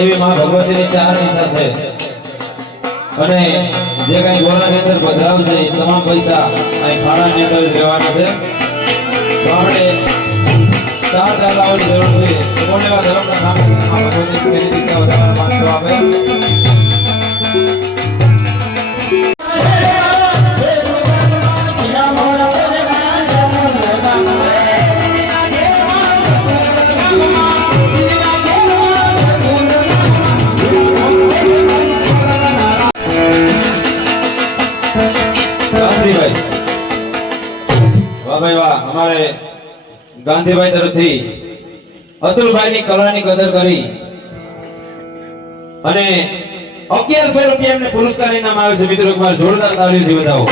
એવી માં ભગવતીની ચાર ઈચ્છા છે અને જે કઈ ગોળાની અંદર પધરાવશે એ તમામ પૈસા અહીં ખાડાની અંદર લેવાના છે. તો આપણે ચાર દાદાઓની જરૂર છે. કોને એવા ધર્મના નામ ભગવતીની ઈચ્છા વધારવા માંગતો આપે. हमारे गांधी भाई तरफ थी अतुल भाई ની કલાની કદર કરી અને 1100 રૂપિયા એમને પુરસ્કાર ઇનામ આવ્યો છે. મિત્રો એકવાર જોરદાર તાળીઓથી વધાવો.